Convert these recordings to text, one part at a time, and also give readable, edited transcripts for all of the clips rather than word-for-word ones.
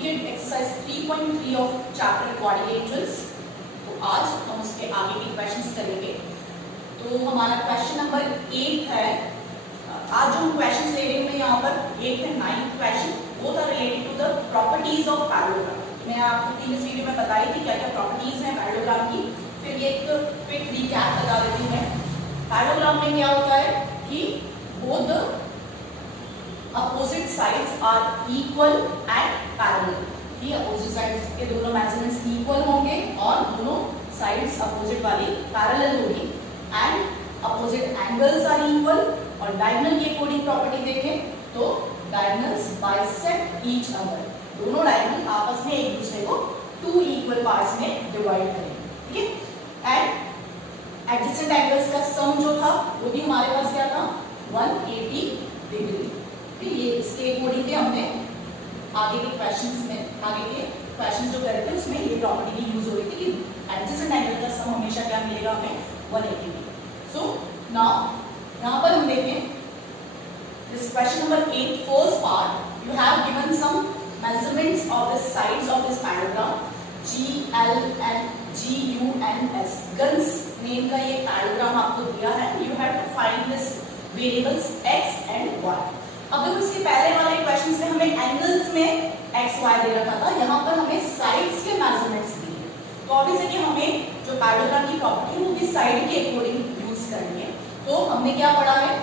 completed exercise 3.3 of chapter quadrilaterals. तो आज हम उसके आगे के क्वेश्चंस करेंगे। तो हमारा क्वेश्चन नंबर 8 है। आज जो हम क्वेश्चंस ले रहे हैं यहाँ पर 8 है 9th क्वेश्चन, वो था related to the properties of parallelogram. मैं आपको प्रीवियस वीडियो में बताई थी क्या क्या प्रॉपर्टीज हैं पैरेललोग्राम की। फिर ये एक क्विक रिकैप बता देती हूँ मैं। पैरेललोग्राम में क्या होता है कि both the opposite sides are equal and parallel। ये opposite sides के दोनों मेजरमेंट्स इक्वल होंगे और दोनों साइड्स अपोजिट वाली पैरेलल होगी and opposite angles are equal. और डायगोनल की कोडिंग प्रॉपर्टी देखें तो डायगोनल्स बाइसेक्ट ईच अदर। दोनों डायगोनल आपस में एक दूसरे को 2 इक्वल पार्ट्स में डिवाइड करेंगे, ठीक है। एंड एडजेसेंट एंगल्स का सम जो था वो भी हमारे पास क्या था 180 डिग्री। ये इसके अकॉर्डिंग पे हमने आगे के क्वेश्चंस जो करे थे उसमें ये प्रॉपर्टी भी यूज हो रही थी कि एडजेसेंट एंगल का सम हमेशा क्या मिलेगा हमें 180 डिग्री। सो नाउ यहाँ पर हम देखें this question number 8 first part. You have given some measurements of the sides of this parallelogram G, L, N, G, U and S। Guns name का ये पैरेललोग्राम आपको दिया है। You have to find this variables x and y। अब देखो इसके पहले वाले क्वेश्चंस में हमें एंगल्स में x y दे रखा था, यहाँ पर हमें साइड्स के मेजरमेंट्स दिए। तो ऑब्वियस है कि हमें जो पैरेललोग्राम की प्रॉपर्टी है वो भी साइड के अकॉर्डिंग यूज करनी है। तो हमने क्या पढ़ा है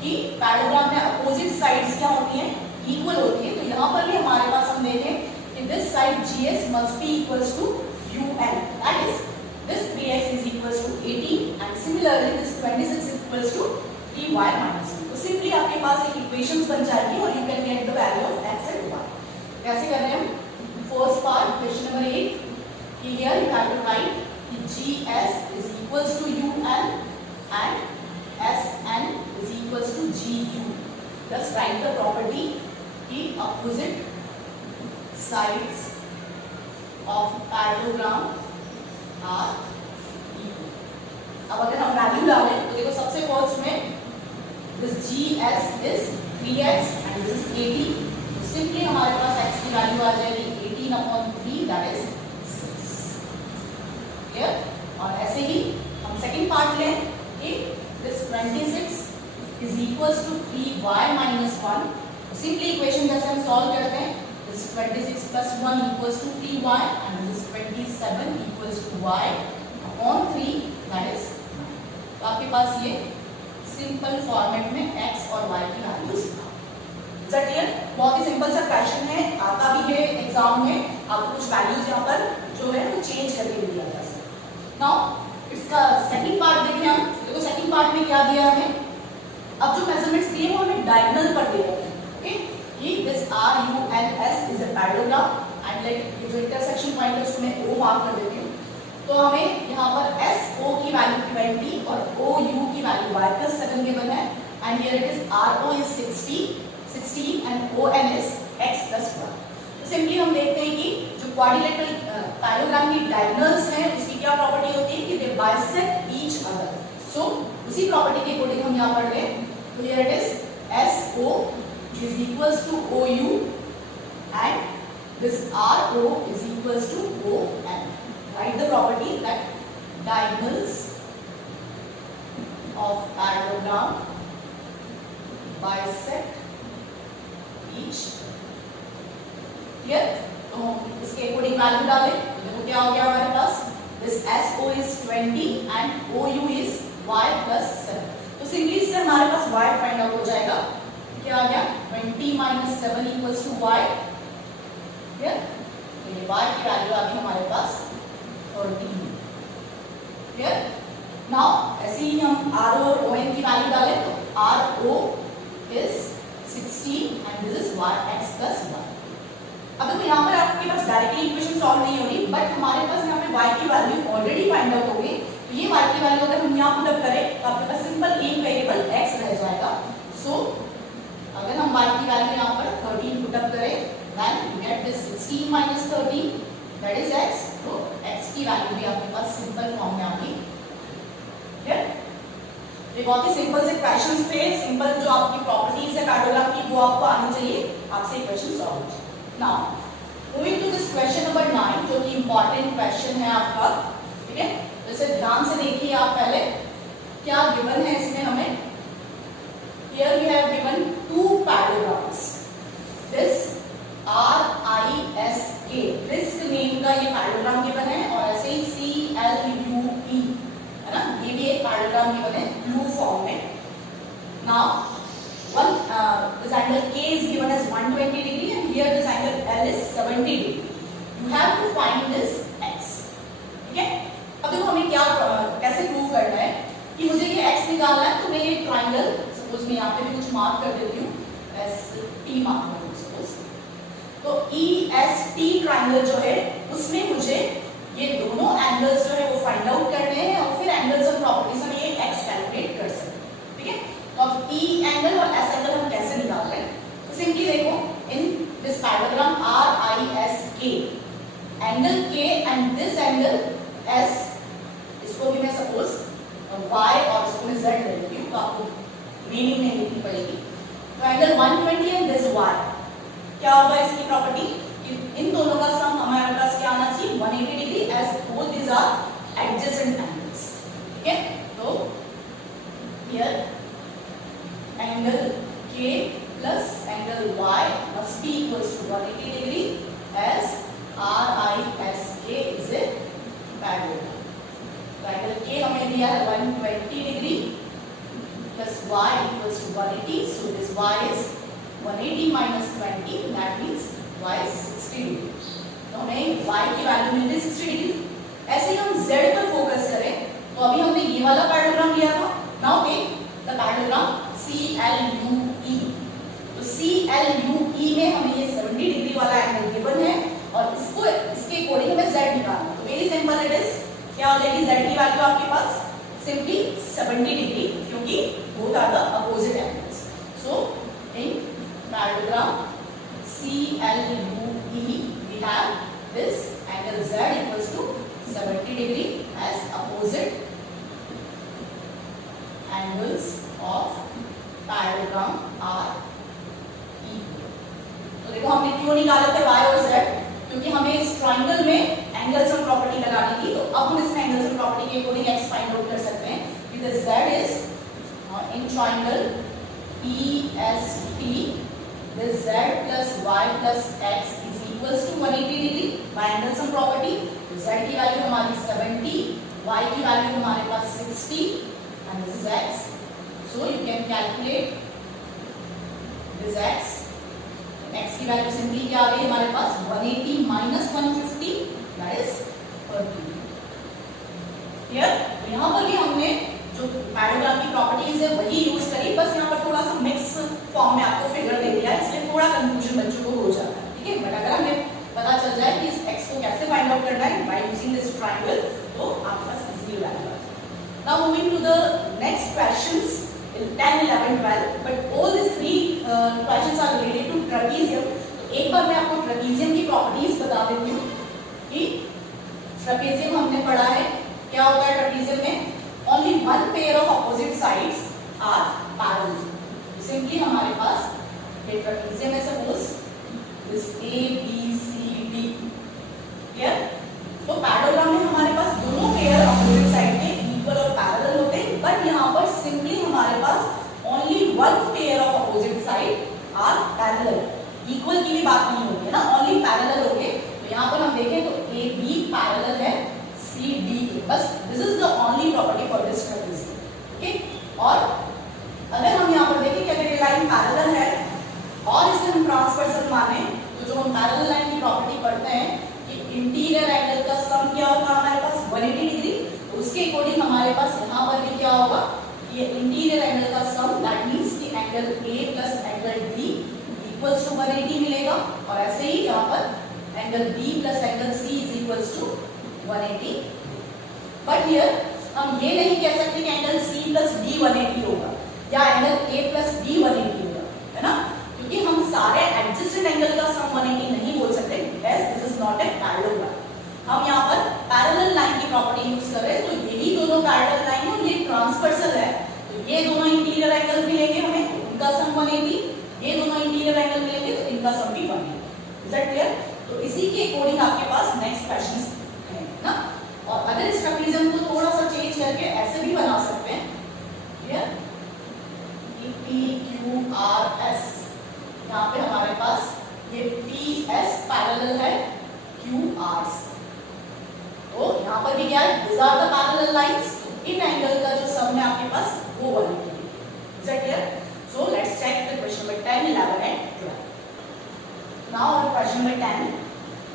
कि पैरेललोग्राम में अपोजिट साइड्स क्या होती हैं, इक्वल होती है। तो यहाँ पर भी हमारे पास हम देखें कि this side GS must be equals to UN, that is this 3x is equals to 18 and similarly this 26 is equals to 3y minus 2। तो सिंपली आपके पास एक इक्वेशंस बन जाएगी और you can get the value of x and y। कैसे कर रहे हैं हम? फर्स्ट पार्ट क्वेश्चन नंबर 8 कि here you have to write कि GS is equals to UN and SN is equals to GU। just write the property कि opposite sides of parallelogram are equal। अब अगर हम वैल्यू डालें तो देखो सबसे फर्स्ट में this GS is 3x and this is 80। तो सिंपली हमारे पास x की वैल्यू आ जाएगी 18/3 that is 6। क्लियर? और ऐसे ही हम सेकंड पार्ट लें कि this 26 is equals to 3y minus 1। तो सिंपली इक्वेशन जैसे हम सॉल्व करते हैं this 26 plus 1 equals to 3y and this 27 equals to y upon 3 that is 9। तो आपके पास ये सिंपल फॉर्मेट में x और y की वैल्यूज। क्लियर? बहुत ही सिंपल सा क्वेश्चन है, आता भी है एग्जाम में। आपको कुछ वैल्यूज यहाँ पर जो है वो चेंज करके दिया जा सकता है। नाउ इसका सेकंड पार्ट देखें हम। देखो सेकंड पार्ट में क्या दिया हमें, अब जो मेजरमेंट्स दिए वो हमें डायगोनल पर दे रहे हैं। ओके, कि this RULS is a parallelogram and like जो इंटरसेक्शन पॉइंट है उसमें O मार्क कर देते हैं। तो हमें यहाँ पर SO की वैल्यू 20 और OU की वैल्यू y+7 गिवन है and here it is RO is 16 and ON is x+1। तो सिंपली हम देखते हैं कि जो क्वाड्रिलेटरल पैरेललोग्राम की डायगोनल्स हैं उसकी क्या प्रॉपर्टी होती है कि दे बाइसेक्ट ईच अदर। सो उसी प्रॉपर्टी के अकॉर्डिंग हम यहाँ पर लें तो here it is SO is equals to OU and this RO is equals to ON। Write the property that diagonals of parallelogram bisect each। Clear? तो हम इसके अकॉर्डिंग वैल्यू डालें तो देखो क्या हो गया हमारे पास this SO is 20 and OU is y+7। तो सिंपली इससे हमारे पास y फाइंड आउट हो जाएगा। क्या आ गया 20 minus 7 equals to y। Clear? तो ये y की वैल्यू आ गई हमारे पास 13। क्लियर? नाउ ऐसे ही हम RO और ON की वैल्यू डालें तो RO is 16 and this is x+1। अब देखो यहाँ पर आपके पास डायरेक्टली इक्वेशन सॉल्व नहीं हो रही, बट हमारे पास यहाँ पे y की वैल्यू ऑलरेडी फाइंड आउट हो गई। तो ये y की वैल्यू अगर हम यहाँ पुट अप करें तो आपके पास सिंपल एक वेरिएबल x रह जाएगा। सो अगर हम y की वैल्यू यहाँ पर 13 पुट अप करें then you get this 16 minus 13 that is x। तो x की वैल्यू भी आपके पास सिंपल फॉर्म में आ गई। क्लियर? ये बहुत ही सिंपल से क्वेश्चंस थे। सिंपल जो आपकी प्रॉपर्टीज है पैरेललोग्राम की वो आपको आनी चाहिए, आपसे क्वेश्चन सॉल्व हो जाए। Now moving to this question number 9 जो कि इंपॉर्टेंट क्वेश्चन है आपका, ठीक है। तो इसे ध्यान से देखिए आप पहले क्या गिवन है इसमें हमें। Here we have given two paragraphs, this RISK risk name का ये पैराग्राम गिवन है और ऐसे ही CLUE है ना, ये भी एक पैराग्राम गिवन है ब्लू फॉर्म में। Now this angle K is given as 120 degree and here this angle L is 70 degree. You have to find this x. ठीक है। अब देखो हमें क्या कैसे प्रूव करना है कि मुझे ये x निकालना है। तो मैं ये ट्राइंगल सपोज मैं यहाँ पे भी कुछ मार्क कर देती हूँ, ST मार्क कर दूँ सपोज। तो EST ट्राइंगल जो है उसमें मुझे ये दोनों एंगल्स जो है वो फाइंड आउट करने हैं और फिर एंगल्स और प्रॉपर्टीज में ये x कैलकुलेट कर सकते हैं, ठीक है। तो अब E एंगल और S एंगल हम कैसे निकाल रहे हैं, तो सिंपली देखो in this parallelogram RISK angle K and this angle S, इसको भी मैं सपोज Y और इसको मैं Z ले लेती हूँ तो आपको मीनिंग नहीं लिखनी पड़ेगी। तो एंगल 120 एंड दिस Y, क्या होगा इसकी प्रॉपर्टी कि इन दोनों का सम हमारे पास क्या आना चाहिए 180 degree as both these are adjacent angles, ठीक है। तो here angle K plus angle Y must be equals to 180 degree as RISK is a parallelogram. तो angle K हमें दिया है 120 degree plus Y equals to 180, so this Y is 180 minus 20, that means Y is 60 degree. तो हमें Y की value मिल गई 60 degree. ऐसे ही हम Z पर फोकस करें तो अभी हमने ये वाला पैराग्राम लिया था, नाउ टेक द पैराग्राम CLUE। तो CLUE में हमें ये 70 डिग्री वाला एंगल गिवन है और इसको इसके अकॉर्डिंग हमें Z निकालना। तो वेरी सिंपल इट इज, क्या हो जाएगी Z की वैल्यू आपके पास सिंपली 70 डिग्री क्योंकि both are the opposite angles. So in parallelogram CLUE we have this angle Z equals to 70 degree as opposite angles of पैराग्राम RE। तो देखो हमने क्यों निकाले थे Y और Z, क्योंकि हमें इस ट्राइंगल में एंगल्स और प्रॉपर्टी लगानी थी। तो अब हम इसमें एंगल्स और प्रॉपर्टी के अकॉर्डिंग x फाइंड आउट कर सकते हैं कि the Z is in triangle EST this Z plus Y plus x is equals to 180 degree by angles और प्रॉपर्टी। Z की वैल्यू हमारी 70, Y की वैल्यू हमारे पास 60 and this is x. So you can calculate this x. X की value simply क्या आ गई हमारे पास 180 minus 150 that is 30. Here यहाँ पर भी हमने जो पैराग्राम की प्रॉपर्टीज है वही यूज करी, बस यहाँ पर थोड़ा सा मिक्स फॉर्म में आपको फिगर दे दिया है, इसलिए थोड़ा कंफ्यूजन बच्चों को हो जाता है, ठीक है। बट अगर हमें पता चल जाए कि इस x को कैसे फाइंड आउट करना है बाय यूजिंग दिस ट्रायंगल तो आपके पास इजीली वैल्यू आ जाएगा। Now moving to the next questions 10, 11, 12, but all these three questions are related to trapezium. तो एक बार मैं आपको ट्रेपेजियम की प्रॉपर्टीज बता देती हूँ कि ट्रेपेजियम हमने पढ़ा है क्या होता है ट्रेपेजियम में, only one pair of opposite sides are parallel. Simply हमारे पास ये ट्रेपेजियम है, suppose this A B C D, clear. तो पैराग्राम में हमारे पास दोनों पेयर ऑपोजिट साइड के इक्वल और पैरेलल होते हैं, बट यहाँ पर सिंपली हमारे पास only one pair of opposite side are parallel. Equal की भी बात नहीं होगी ना, ओनली पैरेलल होंगे। तो यहाँ पर हम देखें तो ए बी पैरेलल है सी डी के, बस this is the only property for this trapezium, okay. और अगर हम यहाँ पर देखें कि अगर ये लाइन पैरेलल है और इसे हम ट्रांसवर्सल माने तो जो हम पैरेलल लाइन की प्रॉपर्टी पढ़ते हैं कि इंटीरियर एंगल का सम क्या होगा हमारे पास 180 डिग्री, उसके अकॉर्डिंग हमारे पास यहाँ पर भी क्या होगा, ये इंटीरियर एंगल का सम दैट मींस कि angle A plus angle D equals to 180 मिलेगा। और ऐसे ही यहाँ पर angle B plus angle C is equals to 180। But here हम ये नहीं कह सकते कि एंगल C प्लस D 180 होगा या एंगल A प्लस D 180 होगा, है ना, क्योंकि हम सारे एडजेसेंट एंगल का सम 180 नहीं बोल सकते, as this is not a parallelogram. हम यहाँ पर पैरेलल लाइन की प्रॉपर्टी यूज कर रहे हैं, तो यही दोनों पैरेलल लाइन है और ये ट्रांसवर्सल है, तो ये दोनों इंटीरियर एंगल मिलेंगे हमें, उनका सम 180, ये दोनों इंटीरियर एंगल मिलेंगे तो इनका सम भी 180। Is that clear? तो इसी के अकॉर्डिंग आपके पास नेक्स्ट क्वेश्चंस हैं ना। और अगर इस ट्रेपेजियम को थोड़ा सा चेंज करके ऐसे भी बना सकते हैं, clear, P Q R S, यहाँ पे हमारे पास ये P S पैरेलल है Q R से, तो यहाँ पर भी क्या है, these are the parallel lines, in angle का जो सम है आपके पास वो 180 degree. Is that clear? So let's check the question number 10, 11 and 12. Now on question number 10,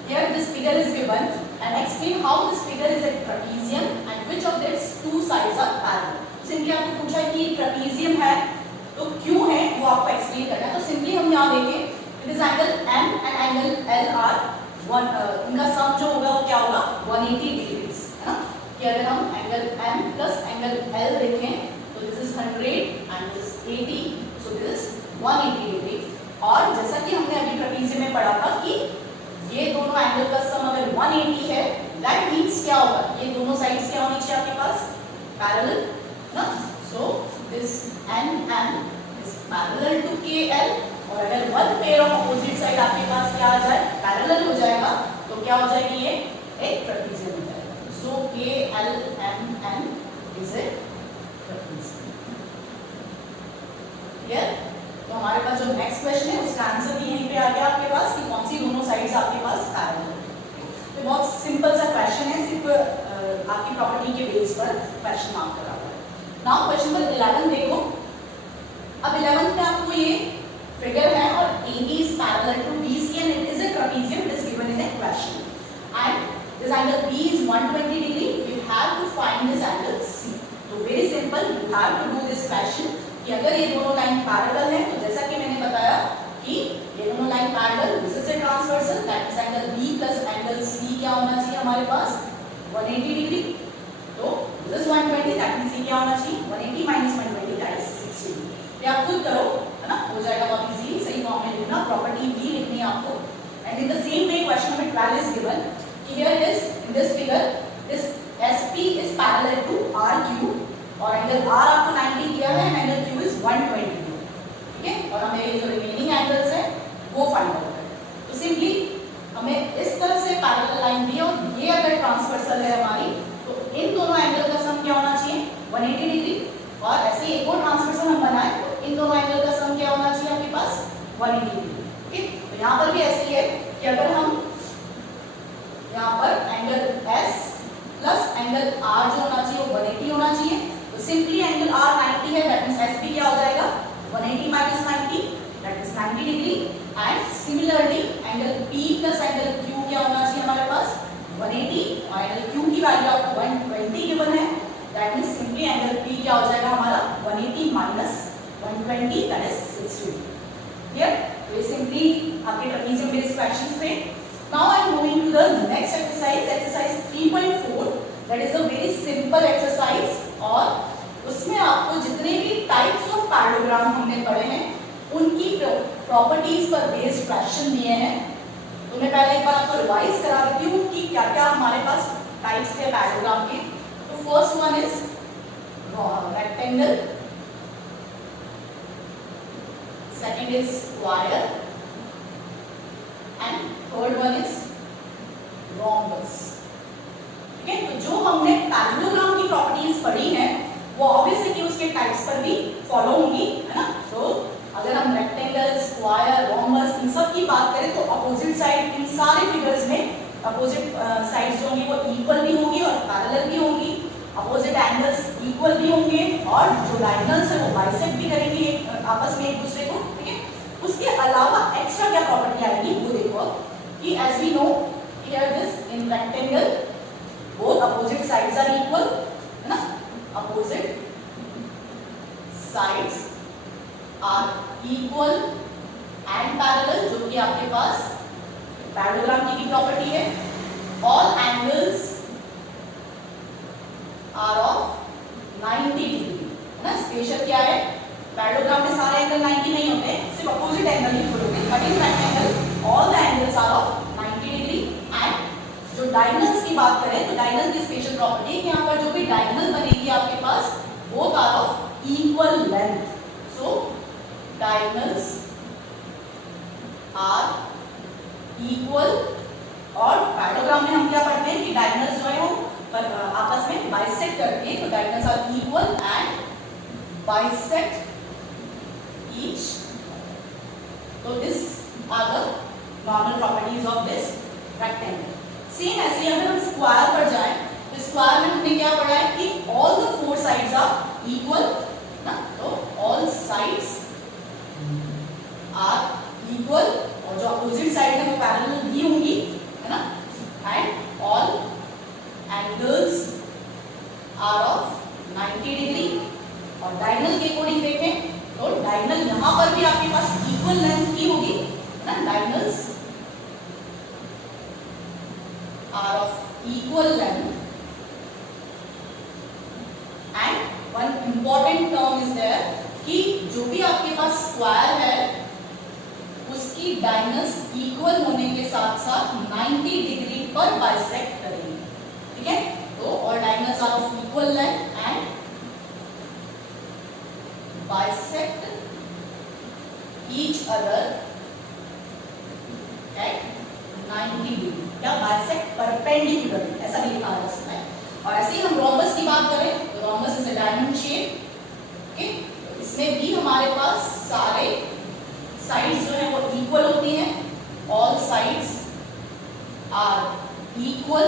here this figure is given and explain how this figure is a trapezium and which of its two sides are parallel. Simply आपको पूछा है कि trapezium है तो क्यों है वो आपको एक्सप्लेन करना है। तो सिंपली हम यहाँ देखें this angle M and angle L are one, इनका सम जो होगा वो क्या होगा 180 डिग्री है ना। कि अगर हम angle M plus angle L देखें तो this is 100 and this 80, so this is 180 degree. और जैसा कि हमने अभी ट्रेपेजियम में पढ़ा था कि ये दोनों एंगल का सम अगर 180 है, दैट मींस क्या होगा, ये दोनों साइड्स क्या होनी चाहिए आपके पास पैरेलल ना। So this NM is parallel to KL, और अगर one pair of opposite side आपके पास क्या आ जाए पैरेलल हो जाएगा तो क्या हो जाएगी, ये एक ट्रेपेजियम हो जाएगा। सो KLMN is a trapezium. Clear? तो हमारे पास जो नेक्स्ट क्वेश्चन है उसका आंसर भी यहीं पे आ गया आपके पास कि कौन सी दोनों साइड्स आपके पास पैरेलल है। तो बहुत सिंपल सा क्वेश्चन है, सिर्फ आपकी प्रॉपर्टी के बेस पर क्वेश्चन मार्क करा हुआ है। नाउ क्वेश्चन नंबर 11 देखो। अब 11 में आपको ये फिगर है और AB is parallel to BC and it is a trapezium, it is given in a question and this angle B is 120 degree, you have to find this angle C। तो very simple, you have to do this question कि अगर ये दोनों line parallel है तो जैसा कि मैंने बताया कि ये दोनों line parallel, this is a transversal, that is angle B plus angle C क्या होना चाहिए हमारे पास 180 डिग्री। तो दिस इज 120, दैट मींस क्या होना चाहिए 180 माइनस 120 दैट इज 60 डिग्री। ये आप खुद करो है ना, हो जाएगा बहुत इजी, सही फॉर्म में लिखना, प्रॉपर्टी भी लिखनी है आपको। And in the same way question number 12 is given, here is in this figure this SP is parallel to RQ और एंगल R आपको 90 दिया है एंड एंगल Q इज 120 दिया, ठीक है। और हमें ये जो रिमेनिंग एंगल्स है वो फाइंड आउट करना है। तो सिंपली हमें इस तरह से पैरेलल लाइन दी और ये अगर ट्रांसवर्सल है हमारी तो इन दोनों एंगल का सम क्या होना चाहिए 180 डिग्री। और ऐसे एक और ट्रांसवर्सल हम बनाए तो इन दोनों एंगल का सम क्या होना चाहिए आपके पास 180 डिग्री, ठीक है। तो यहाँ पर भी ऐसे ही है कि अगर हम यहाँ पर angle S plus angle R जो होना चाहिए वो 180 होना चाहिए, तो सिंपली एंगल R 90 है, दैट मींस SP क्या हो जाएगा 180 minus 90 that is 90 degree. And similarly angle P plus angle Q क्या होना चाहिए हमारे पास 180 और एंगल Q की वैल्यू आपको 120 गिवन है, that means simply angle P क्या हो जाएगा हमारा 180 minus 120 that is 60 degree. Clear? तो ये सिंपली आपके ट्रेपेजियम बेस्ड क्वेश्चंस थे। Now I am moving to the next exercise, exercise 3.4, that is a very simple exercise और उसमें आपको जितने भी टाइप्स ऑफ पैरेललोग्राम हमने पढ़े हैं उनकी प्रॉपर्टीज पर बेस्ड क्वेश्चन दिए हैं। तो मैं पहले एक बार आपको रिवाइज करा देती हूँ कि क्या क्या हमारे पास टाइप्स थे पैरेललोग्राम के। तो first one is rectangle, second is square and third one is rhombus, ठीक है। तो जो हमने पैरेललोग्राम की प्रॉपर्टीज पढ़ी हैं वो ऑब्वियसली कि उसके टाइप्स पर भी फॉलो होंगी, है ना। तो अगर हम रेक्टेंगल, स्क्वायर, रोम्बस इन सब की बात करें तो अपोजिट साइड इन सारे फिगर्स में अपोजिट साइड्स जो होंगी वो इक्वल भी होंगी और पैरेलल भी होंगी, अपोजिट एंगल्स इक्वल भी होंगे और जो डायगोनल्स है वो बाइसेक्ट भी करेंगे आपस में एक दूसरे को, ठीक है। उसके अलावा एक्स्ट्रा क्या प्रॉपर्टी आएगी वो देखो कि as we know here this in rectangle both opposite sides are equal, है ना, opposite sides are equal and parallel, जो कि आपके पास पैरेललोग्राम की प्रॉपर्टी है। All angles are of 90 degree, है ना। स्पेशल क्या है, पैरेललोग्राम में सारे एंगल 90 नहीं होते, सिर्फ अपोजिट एंगल ही इक्वल होते हैं, but in rectangle all the angles are of 90 degree. And जो डायगोनल्स की बात करें तो डायगोनल की स्पेशल प्रॉपर्टी है कि यहाँ पर जो भी डायगोनल बनेगी आपके पास both are of equal length, so diagonals are equal bisect each. So this are the normal properties of this rectangle. Same ऐसे ही अगर हम स्क्वायर पर जाएं तो स्क्वायर में हमने क्या पढ़ा है कि all the four sides are equal ना, तो all sides are equal और जो अपोजिट साइड है वो पैरेलल भी होंगी है ना, and all angles are of 90 degree. और डायगोनल के अकॉर्डिंग देखें तो डायगोनल यहां पर भी आपके पास इक्वल लेंथ की होगी है ना, diagonals are of equal length and one important term is there कि जो भी आपके पास स्क्वायर है उसकी डायगोनल्स इक्वल होने के साथ साथ 90 डिग्री पर बाइसेक्ट करेंगे, ठीक है। तो all diagonals are of equal length and bisect each other at 90 degree. क्या बाइसेक्ट परपेंडिकुलरली, ऐसा भी लिखा जा सकता है। और ऐसे ही हम रोम्बस की बात करें तो rhombus is a diamond shape, okay. इसमें भी हमारे पास सारे साइड्स जो है वो इक्वल होती हैं, all sides are equal.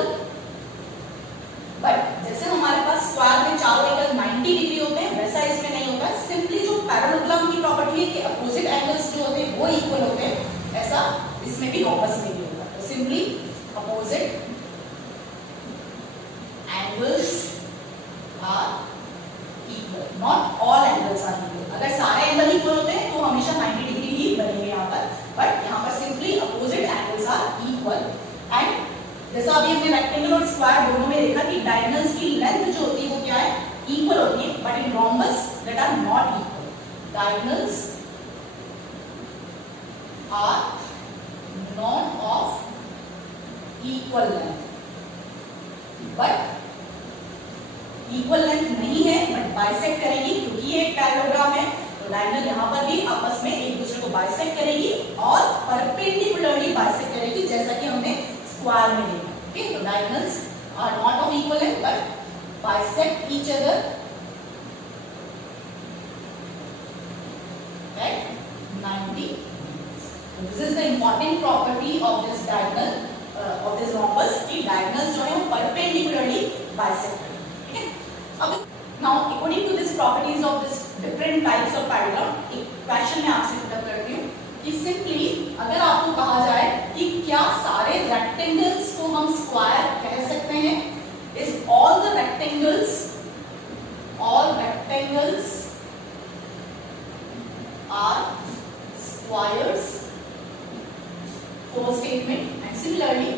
But जैसे हमारे पास स्क्वायर में चारों एंगल 90 डिग्री होते हैं वैसा इसमें नहीं होता। सिंपली जो पैरेललोग्राम की प्रॉपर्टी है कि अपोजिट एंगल्स जो होते हैं वो इक्वल होते हैं, ऐसा इसमें भी रोम्बस में भी होता है। तो simply opposite angles are equal, not all angles are equal. अगर सारे एंगल इक्वल होते हैं तो हमेशा 90 डिग्री ही बनेंगे यहाँ पर, बट यहाँ पर simply opposite angles are equal. And जैसा अभी हमने रेक्टेंगल और स्क्वायर दोनों में देखा कि डायगोनल्स की लेंथ जो होती है वो क्या है, इक्वल होती है, but in rhombus that are not equal. Diagonals are not of equal length, but equal length नहीं है बट बाइसेक्ट करेगी क्योंकि ये एक पैरेललोग्राम है। तो डायगोनल यहाँ पर भी आपस में एक दूसरे को बाइसेक्ट करेगी और परपेंडिकुलरली बाइसेक्ट करेगी, जैसा कि हमने स्क्वायर में देखा, ओके। तो diagonals are not of equal length but bisect each other at 90। This is the important property of this diagonal of this rhombus कि डायगोनल्स जो है वो परपेंडिकुलरली बाइसेक्ट करेंगे, ठीक है। अब now according to this properties of this different types of parallelogram, एक question मैं आपसे पुट अप करती हूँ कि सिंपली अगर आपको कहा जाए कि क्या सारे रेक्टेंगल्स को हम स्क्वायर कह सकते हैं, is all the rectangles are squares, first statement. And similarly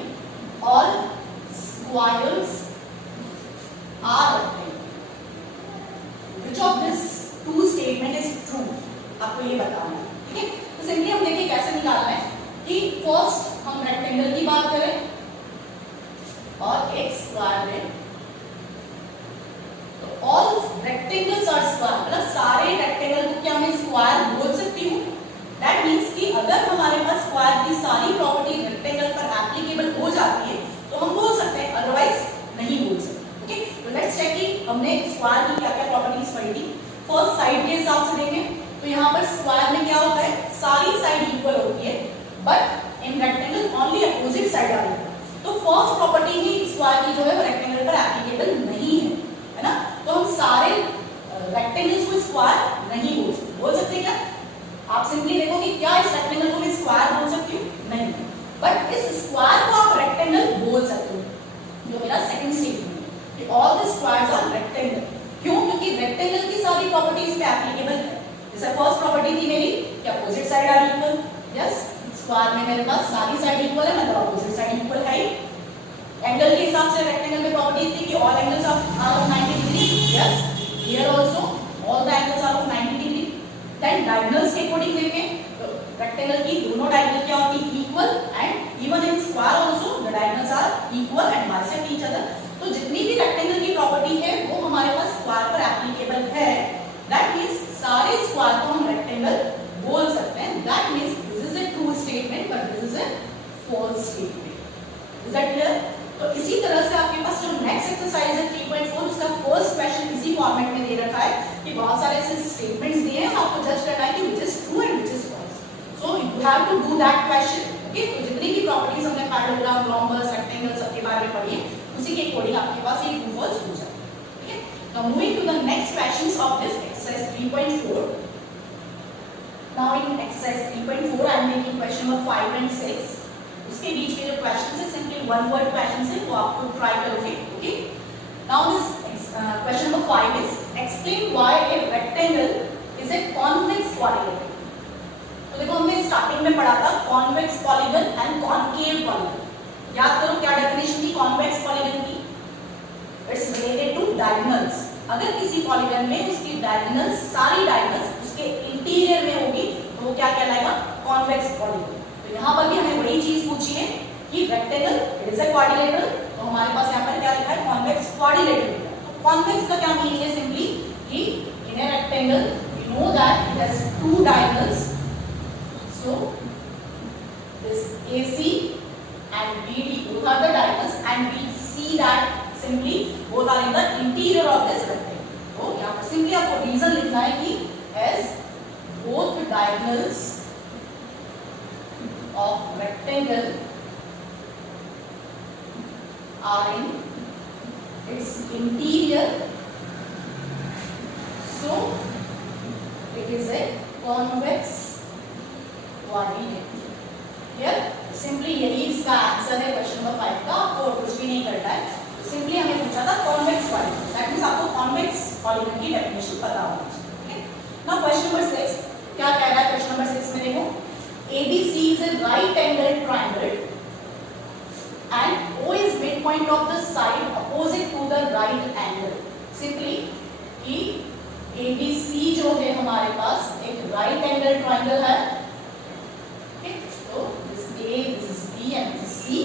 all squares are rectangle, which of this two statement is true, आपको ये बताना है, ठीक है। तो सिंपली हम देखिए कैसे निकालना है कि फर्स्ट हम रेक्टेंगल की बात करें और एक स्क्वायर लें। तो ऑल रेक्टेंगल्स आर स्क्वायर, मतलब सारे रेक्टेंगल को क्या मैं स्क्वायर बोल सकती हूँ। दैट मीन्स कि अगर हमारे पास स्क्वायर की सारी प्रॉपर्टी रेक्टेंगल पर एप्लीकेबल हो जाती है तो हम बोल सकते हैं, अदरवाइज नहीं बोल सकते, ओके। तो लेट्स चेक कि हमने स्क्वायर की क्या क्या प्रॉपर्टीज पढ़ी थी। फर्स्ट साइड के हिसाब से देखें तो यहाँ पर स्क्वायर में क्या होता है, सारी साइड इक्वल होती है, but in rectangle only opposite side are equal. तो फर्स्ट प्रॉपर्टी ही स्क्वायर की जो है वो रेक्टेंगल पर एप्लीकेबल नहीं है ना। तो हम सारे रेक्टेंगल्स को स्क्वायर नहीं बोल सकते क्या? आप सिंपली देखो कि क्या इस रेक्टेंगल को मैं स्क्वायर बोल सकती हूँ, नहीं, बट इस स्क्वायर को आप रेक्टेंगल बोल सकते हो, जो मेरा सेकंड स्टेटमेंट है कि all the squares are rectangle. क्यों? क्योंकि रेक्टेंगल की सारी प्रॉपर्टीज पे एप्लीकेबल है। जैसे फर्स्ट प्रॉपर्टी थी मेरी कि opposite side are equal, yes. Square में मेरे पास सारी साइड इक्वल है, मतलब अपोजिट साइड इक्वल है। एंगल के हिसाब से रेक्टेंगल में प्रॉपर्टी थी कि all angles are of 90 degree, yes. Here also all the angles are of 90 degree. Then diagonals के अकॉर्डिंग देखें तो रेक्टेंगल की दोनों डायगोनल क्या होती है, equal, and even in square also the diagonals are equal and bisect each other. तो जितनी भी रेक्टेंगल की प्रॉपर्टी है वो हमारे पास स्क्वायर पर एप्लीकेबल है। दैट मींस सारे स्क्वायर को हम रेक्टेंगल बोल सकते हैं। That means this is a true statement but this is a false statement. Is that clear? तो इसी तरह से आपके पास जो नेक्स्ट एक्सरसाइज है 3.4, उसका फर्स्ट क्वेश्चन इसी फॉर्मेट में दे रखा है कि बहुत सारे ऐसे स्टेटमेंट्स दिए हैं, आपको जज करना है कि which is true and which is false. So you have to do that question. Okay, तो जितनी भी प्रॉपर्टीज हमने पैरेललोग्राम, रोम्बस, रेक्टेंगल सबके बारे में पढ़ी है, उसी के अकॉर्डिंग आपके पास ये ट्रू फॉल्स हो जाए. ठीक है, now moving to the next questions of this exercise 3.4. Now in exercise 3.4 I am making question number 5 and 6. उसके बीच के जो क्वेश्चंस है सिंपली वन वर्ड क्वेश्चंस है, वो आपको ट्राई करोगे. Okay, now this question number 5 is explain why a rectangle is a convex polygon. तो देखो हमने स्टार्टिंग में पढ़ा था convex polygon and concave polygon. याद करो क्या डेफिनेशन थी कॉन्वेक्स पॉलीगन की. It's related two diagonals. अगर किसी पॉलीगन में उसकी डायगोनल्स, सारी डायगोनल्स उसके इंटीरियर में होगी तो वो क्या कहलाएगा, कॉन्वेक्स पॉलीगन. तो यहाँ पर भी हमें वही चीज पूछी है कि rectangle it is a quadrilateral. तो हमारे पास यहाँ पर क्या लिखा है, कॉन्वेक्स क्वाड्रिलेटरल. तो कॉन्वेक्स का क्या मीनिंग है, सिंपली कि in a rectangle we know that it has two diagonals. So this AC and BD both are the diagonals and we see that simply both are in the interior of this rectangle. तो यहाँ पर simply आपको reason लिखना है कि as both diagonals of rectangle are in its interior, so it is a convex quadrilateral. Here simply यही इसका answer है क्वेश्चन नंबर 5 का. आपको कुछ भी नहीं करना है. तो सिंपली हमें पूछा था कॉन्वेक्स पॉलीगन. दैट मींस आपको कॉन्वेक्स पॉलीगन की डेफिनेशन पता होनी चाहिए. ओके, नाउ क्वेश्चन नंबर 6 क्या कह रहा है. क्वेश्चन नंबर 6 में देखो ABC is a right angled triangle and O is midpoint of the side opposite to the right angle. Simply कि ABC जो है हमारे पास एक राइट एंगल ट्रायंगल है. So this A, this is B and this is C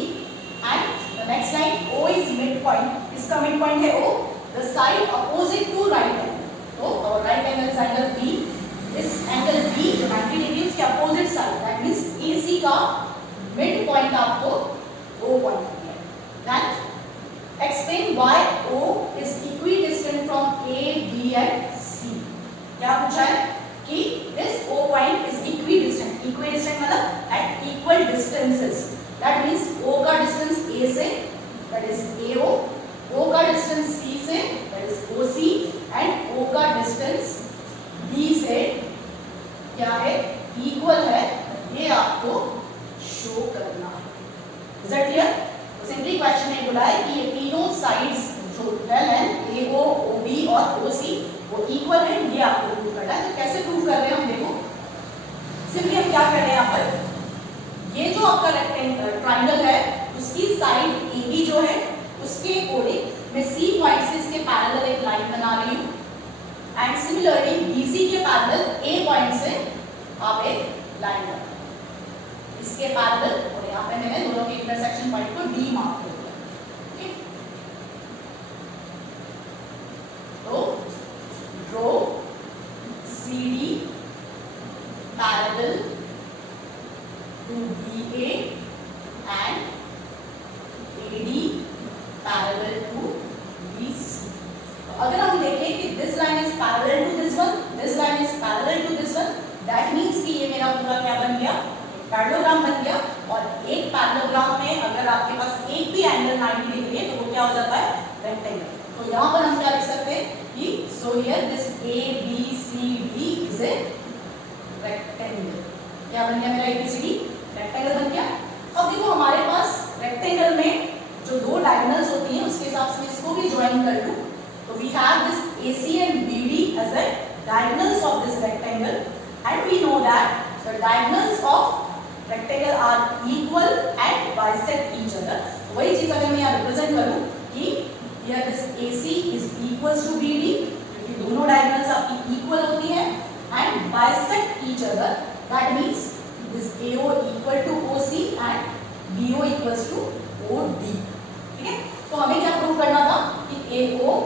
and the next line O is midpoint. इसका midpoint है O, the side opposite to right angle. So our right angle is angle B. This angle B जो 90 degree उसके opposite side, that means AC का midpoint आपको O point दिया है. Then explain why O is equidistant from A, B and C. क्या पूछा है कि this O point is equidistant. Equidistant मतलब at equal distances. That means O का distance A से, that is AO. O का distance C से, that is OC. And O का distance B से क्या है, equal है. ये आपको शो करना है. Is that clear? तो सिंपली क्वेश्चन ने बोला है कि ये तीनों साइड्स जो वेल है AO, OB और OC वो इक्वल है. ये आपको प्रूव करना है. तो कैसे प्रूव कर रहे हैं हम देखो. सिंपली हम क्या कर रहे हैं यहाँ पर, ये जो आपका रेक्टेंगल ट्रायंगल है उसकी साइड AB जो है उसके अकॉर्डिंग मैं C पॉइंट से इसके पैरेलल एक लाइन बना रही हूँ एंड सिमिलरली BC के पैरेलल A पॉइंट से आप एक लाइन बना इसके पैरेलल. और यहाँ पे मैंने दोनों के इंटरसेक्शन पॉइंट को D मार्क कर दिया. ठीक, तो draw CD parallel to BA and AD parallel to BC. तो अगर हम देखें कि this line is parallel to this one, this line is parallel to this one, that means कि ये मेरा पूरा क्या बन गया, पैरेललोग्राम बन गया. और एक पैरेललोग्राम में अगर आपके पास एक भी एंगल 90 डिग्री है तो वो क्या हो जाता है, रेक्टेंगल. तो यहाँ पर हम क्या लिख सकते हैं कि so here this ABCD is a rectangle. क्या बन गया मेरा ABCD, रेक्टेंगल बन गया. अब देखो हमारे पास रेक्टेंगल में जो दो डायगोनल्स होती हैं उसके हिसाब से इसको भी ज्वाइन कर लूं. तो we have this AC and BD as a diagonals of this rectangle and we know that the diagonals of rectangle are equal and bisect each other. वही चीज अगर मैं यहाँ रिप्रेजेंट करूं कि here this AC is equals to BD क्योंकि दोनों diagonals आपकी इक्वल होती हैं and bisect each other. That means this AO equal to OC and BO equals to OD. ठीक है, तो हमें क्या प्रूव करना था कि AO,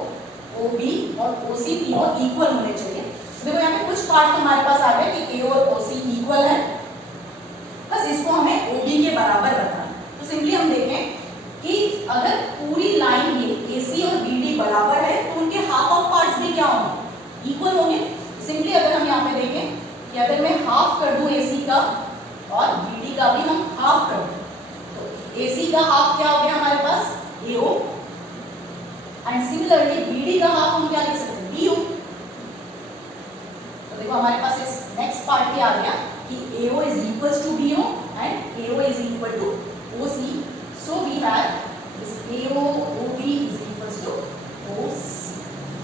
OB और OC तीनों इक्वल होने चाहिए. देखो यहाँ पे कुछ पार्ट हमारे पास आ गया कि AO और OC इक्वल है, बस इसको हमें OB के बराबर रखना है. तो सिंपली हम देखें कि अगर पूरी लाइन ये AC और BD बराबर है तो उनके हाफ ऑफ पार्ट्स भी क्या होंगे, इक्वल होंगे. हाफ कर दूं AC का और BD का भी हम हाफ कर दूं, तो AC का हाफ क्या हो गया हमारे पास AO, एंड सिमिलरली BD का हाफ हम क्या लिख सकते हैं BO। तो देखो हमारे पास इस नेक्स्ट पार्ट पे आ गया कि AO is equals to BO and AO is equal to OC, so we have this AO OB is equals to OC।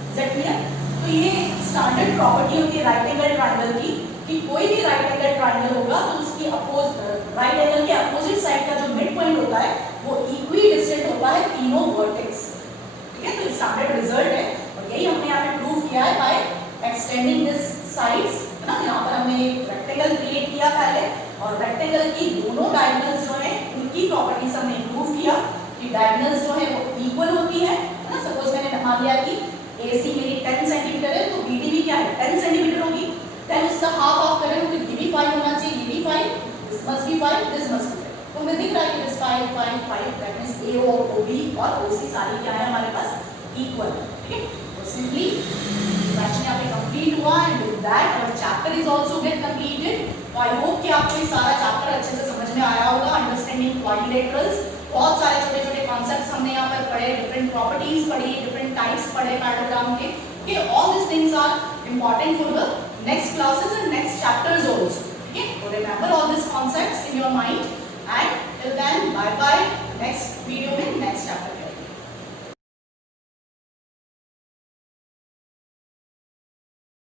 Is that clear? तो ये स्टैंडर्ड प्रॉपर्टी होती है राइट एंगल ट्रायंगल की कि कोई भी राइट एंगल ट्रायंगल होगा तो उसकी राइट एंगल के अपोजिट साइड का जो मिड पॉइंट होता है वो इक्वी डिस्टेंट होता है तीनों वर्टेक्स। ठीक है, तो स्टैंडर्ड रिजल्ट है और यही हमने यहाँ पे प्रूव किया है बाय एक्सटेंडिंग दिस साइड्स, है ना। यहाँ पर हमने एक रेक्टेंगल क्रिएट किया पहले और रेक्टेंगल की दोनों डायगोनल्स जो है उनकी प्रॉपर्टीज हमने प्रूव किया कि डायगोनल्स जो है वो इक्वल होती है ना। सपोज मैंने मान लिया कि AC मेरी 10 सेंटीमीटर है तो BD भी क्या है 10 सेंटीमीटर होगी, देन उसका हाफ ऑफ करें तो ये भी 5 होना चाहिए, ये भी 5, this must be 5, this must be 5। तो हमें दिख रहा है कि this 5 5 5 that means AO OB और OC सारी क्या है हमारे पास इक्वल। ठीक है, तो सिंपली क्वेश्चन यहाँ पे कंप्लीट हुआ and with that our chapter is also get completed. तो आई होप कि आपको ये सारा चैप्टर अच्छे से समझ में आया होगा। अंडरस्टैंडिंग क्वाड्रिलेटरल्स, बहुत सारे छोटे छोटे कॉन्सेप्ट्स हमने यहाँ पर पढ़े, डिफरेंट प्रॉपर्टीज पढ़ी, डिफरेंट टाइप्स पढ़े पैराग्राम के। Okay, all this things are important for the next classes and next chapters also. ठीक है, तो remember all this concepts in your mind and till then bye bye, next video में next chapter.